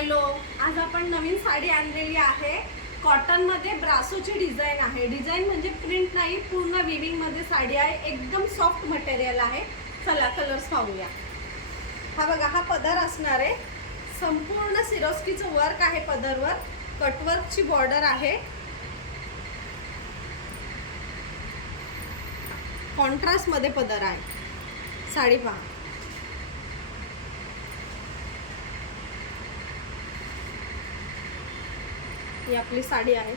Hello, आज आपण नवीन साडी आणलेली आहे. कॉटन मध्ये ब्रासोची डिझाईन आहे. डिझाईन म्हणजे प्रिंट नाही, पूर्ण विविंग मध्ये साडी आहे. एकदम सॉफ्ट मटेरियल आहे. चला कलर्स पाहूया. हा बघा, हा पदर असणार आहे. संपूर्ण सिरोस्कीचं वर्क आहे पदरवर. कटवर्कची बॉर्डर आहे. कॉन्ट्रास्ट मध्ये पदर आहे. साडी पहा. ही आपली साडी आहे.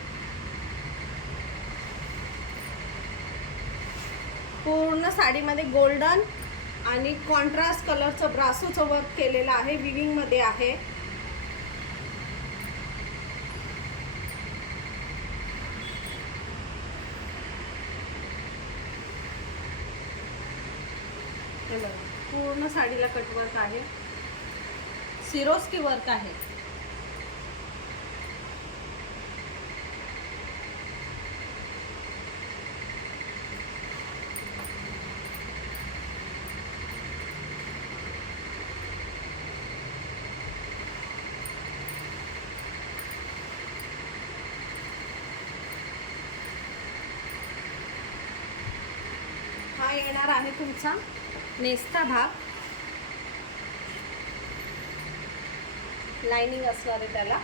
पूर्ण साडीमध्ये गोल्डन आणि कॉन्ट्रास्ट कलरचं ब्रासोचं वर्क केलेलं आहे. विविंग मध्ये आहे. पूर्ण साडीला कटवर्क आहे. सिरोस्की वर्क आहे. हा येणार आहे तुमचा नेसता भाग. लाइनिंग असणार आहे त्याला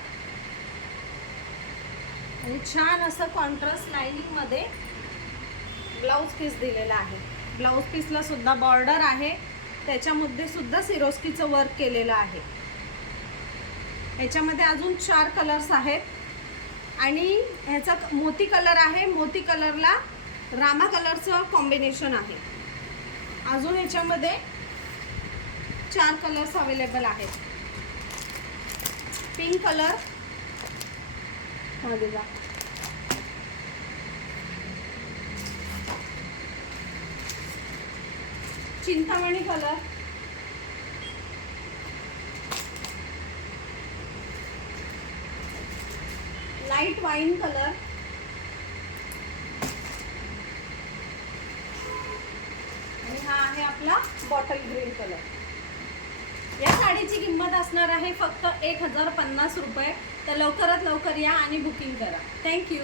आणि छान असं कॉन्ट्रास्ट लाइनिंग मध्ये ब्लाउज पीस दिलेला आहे. ब्लाउज पीसला सुद्धा बॉर्डर आहे. त्याच्यामध्ये सुद्धा सिरोस्कीचं वर्क केलेलं आहे. याच्यामध्ये अजून 4 कलर्स आहेत आणि ह्याचा मोती कलर आहे. मोती कलरला रामा कलरचं कॉम्बिनेशन आहे. अजून याच्यामध्ये 4 कलर्स अवेलेबल आहेत. पिंक कलर मध्ये जा, Chintamani colour, light wine colour आणि हा आहे आपला बॉटल ग्रीन कलर. या साडीची किंमत असणार आहे फक्त 1050 रुपये. तर लवकरात लवकर या आणि बुकिंग करा. थँक्यू.